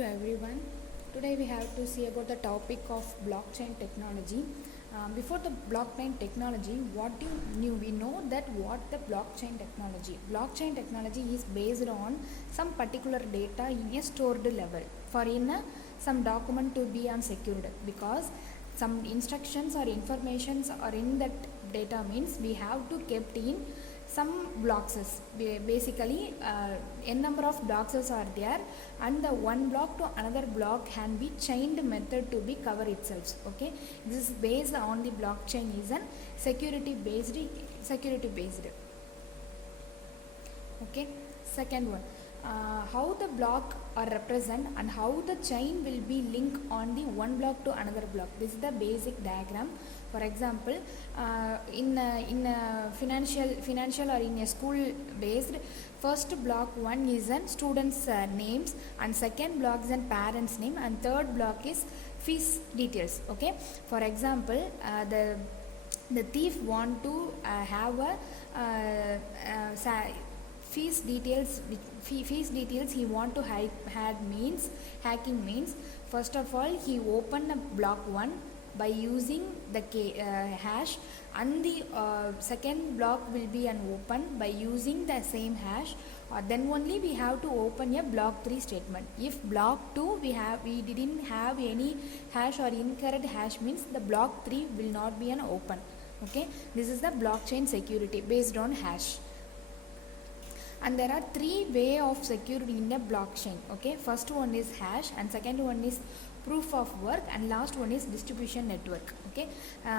to everyone. Today we have to see about the topic of blockchain technology. Before the blockchain technology, what you knew? We know that what the blockchain technology. Blockchain technology is based on some particular data in a stored level. For some document to be unsecured, because some instructions or informations are in that data means we have to kept in some blocks. Basically n number of blocks are there, and the one block to another block can be chained method to be cover itself. Okay, this is based on the blockchain is an security based. Okay, second one, how the block are represent and how the chain will be linked on the one block to another block. This is the basic diagram. For example, in a financial or in a school based, first block one is an students names, and second block is an parents name, and third block is fees details. Okay, for example, the thief want to have a fees details he want to hacking means, first of all he open a block 1 by using the hash, and the second block will be open by using the same hash, then only we have to open a block 3 statement. If block 2 we didn't have any hash or incorrect hash means the block 3 will not be an open. Okay, this is the blockchain security based on hash. And there are three ways of security in a blockchain. Okay, first one is hash, and second one is proof of work, and last one is distribution network. Okay,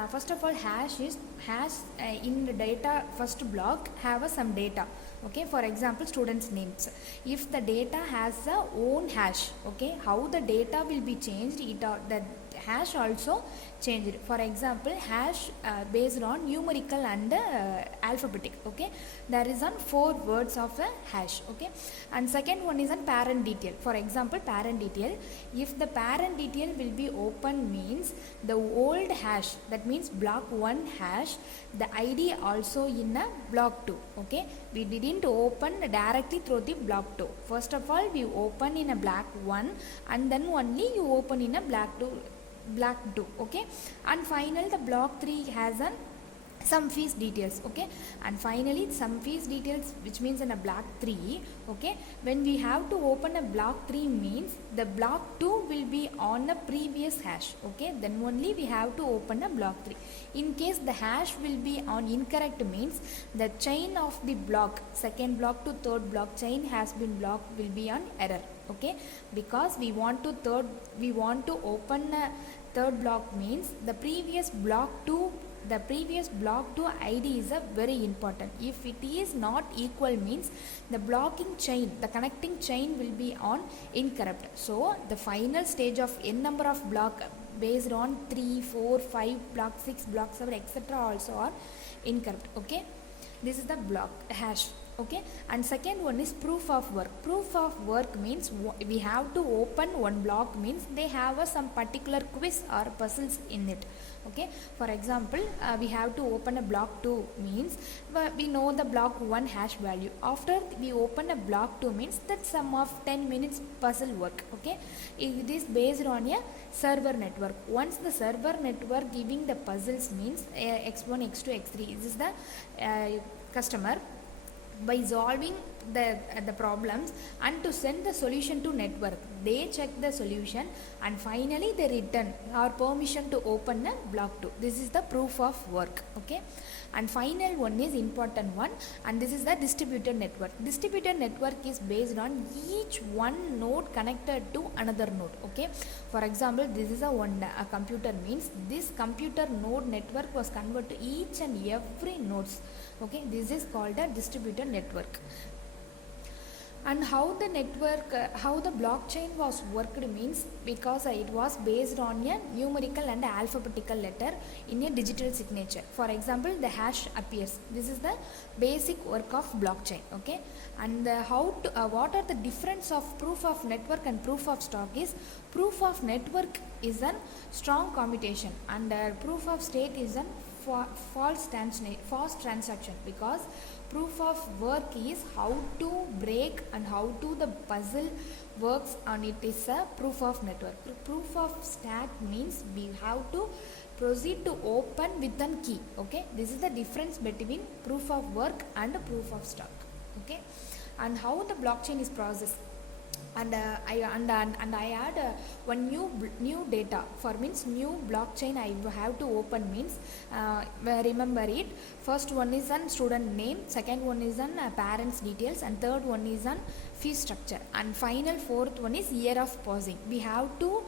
first of all, hash in the data first block have some data. Okay, for example, students names. If the data has a own hash, okay, how the data will be changed, the hash also changed. For example, hash based on numerical and alphabetic. Okay, there is 4 words of a hash. Okay, and second one is a parent detail. For example, parent detail, if the parent detail will be open means the old hash, that means block 1 hash, the ID also in a block 2. Okay, we didn't open directly through the block 2. First of all, we open in a block 1, and then only you open in a block 2. Okay, and finally the block 3 has some fees details. Okay, and finally some fees details, which means in a block 3. Okay, when we have to open a block 3 means the block 2 will be on a previous hash. Okay, then only we have to open a block 3. In case the hash will be on incorrect means the chain of the block, second block to third block chain has been blocked, will be on error. Okay, because we want to open a third block means the previous block to ID is a very important. If it is not equal means the blocking chain, the connecting chain will be on incorrect. So the final stage of n number of block based on 3, 4, 5, block 6, block 7, etc. also are incorrect. Okay, this is the block hash. Okay, and second one is proof of work. Proof of work means we have to open one block means they have some particular quiz or puzzles in it. Okay, for example, we have to open a block 2 means we know the block 1 hash value. After we open a block 2 means that sum of 10 minutes puzzle work. Okay, it is based on a server network. Once the server network giving the puzzles means x1, x2, x3, this is the customer by solving the problems and to send the solution to network, they check the solution and finally they return our permission to open a block 2. This is the proof of work. Okay, and final one is important one, and this is the distributed network. Distributed network is based on each one node connected to another node. Okay, for example, this is a computer means this computer node network was converted to each and every nodes. Okay, this is called a distributed network. And how the network, how the blockchain was worked means, because it was based on a numerical and alphabetical letter in a digital signature. For example, the hash appears. This is the basic work of blockchain. Okay, and what are the difference of proof of network and proof of stock is, proof of network is a strong commutation, and proof of stake is a false transaction, because proof of work is how to break and how to the puzzle works on it is a proof of network. Proof of stack means we have to proceed to open with a key. Okay, this is the difference between proof of work and proof of stack. Okay, and how the blockchain is processed. And I add one new data for means new blockchain I have to open means remember it. First one is on student name, second one is on parents details, and third one is on fee structure, and final fourth one is year of pausing. We have to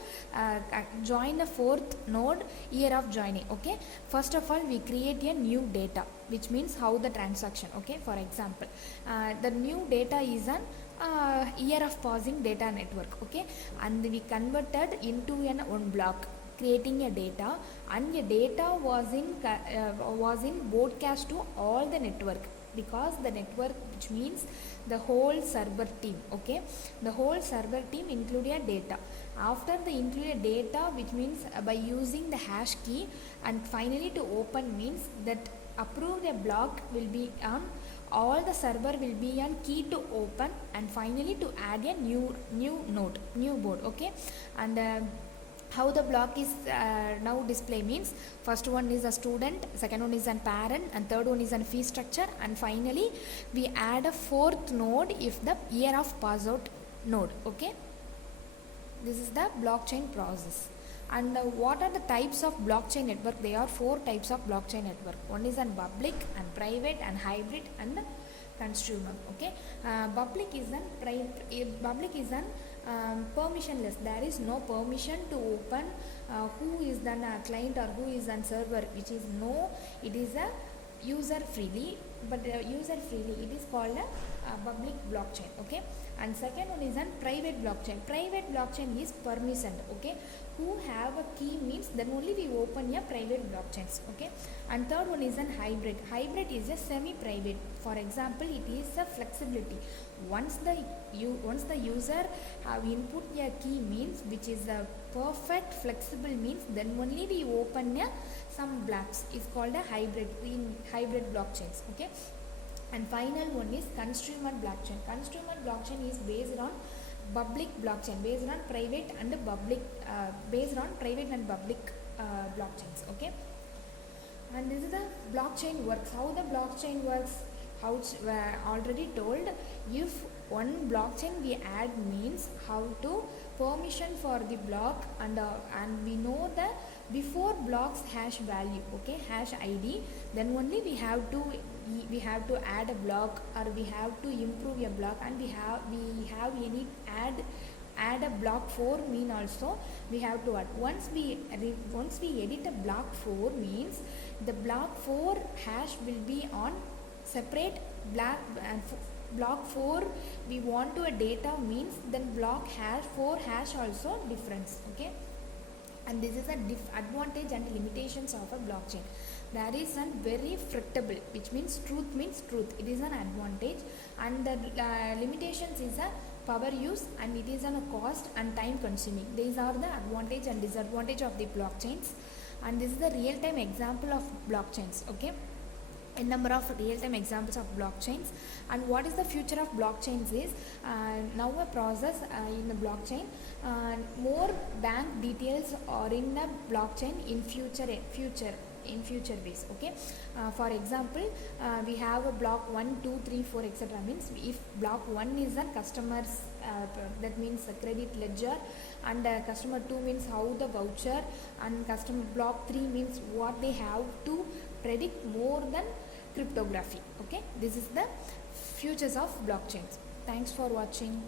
join a fourth node, year of joining. Okay, first of all we create a new data, which means how the transaction. Okay, for example the new data is an year of pausing data network. Okay, and we converted into one block, creating a data, and the data was in broadcast to all the network, because the network, which means the whole server team. Okay, the whole server team included data. After the included data, which means by using the hash key, and finally to open means that approved a block will be on all the server will be on key to open, and finally to add a new node, new board. Okay, and how the block is now display means first one is a student, second one is a parent, and third one is a fee structure, and finally we add a fourth node if the year of pass out node. Okay, this is the blockchain process. And what are the types of blockchain network? There are 4 types of blockchain network. One is an public and private and hybrid and consumer. Okay, public is an permissionless. There is no permission to open who is the client or who is the server, which is no, it is a user freely, but user freely it is called a public blockchain. Okay, and second one is a private blockchain. Private blockchain is permissioned. Okay, who have a key means then only we open a private blockchains. Okay, and third one is a hybrid. Hybrid is a semi-private. For example, it is a flexibility. Once the user have input a key means which is a perfect flexible means, then only we open some blocks. Is called a hybrid in hybrid blockchains. Okay, and final one is consumer blockchain. Consumer blockchain is based on public blockchain, based on private and public blockchains. Okay, and this is the blockchain works. How the blockchain works? How it's already told. If one blockchain we add means how to permission for the block, and we know the before blocks hash value. Okay, hash ID, then only we have to add a block, or we have to improve a block, and we have any add a block 4 mean also we have to add. Once we edit a block 4 means the block 4 hash will be on separate block, and block 4 we want to a data means then block hash 4 hash also difference. Okay, and this is a advantage and limitations of a blockchain. There is a very flexible, which means truth. It is an advantage, and the limitations is a power use, and it is a cost and time consuming. These are the advantage and disadvantage of the blockchains, and this is the real-time example of blockchains. Okay, a number of real-time examples of blockchains. And what is the future of blockchains is now a process in the blockchain, more bank details are in the blockchain in future ways. Okay, for example we have a block 1, 2, 3, 4 etc. means if block 1 is a customer's that means a credit ledger, and customer 2 means how the voucher, and customer block 3 means what they have to predict more than cryptography. Okay, this is the futures of blockchains. Thanks for watching.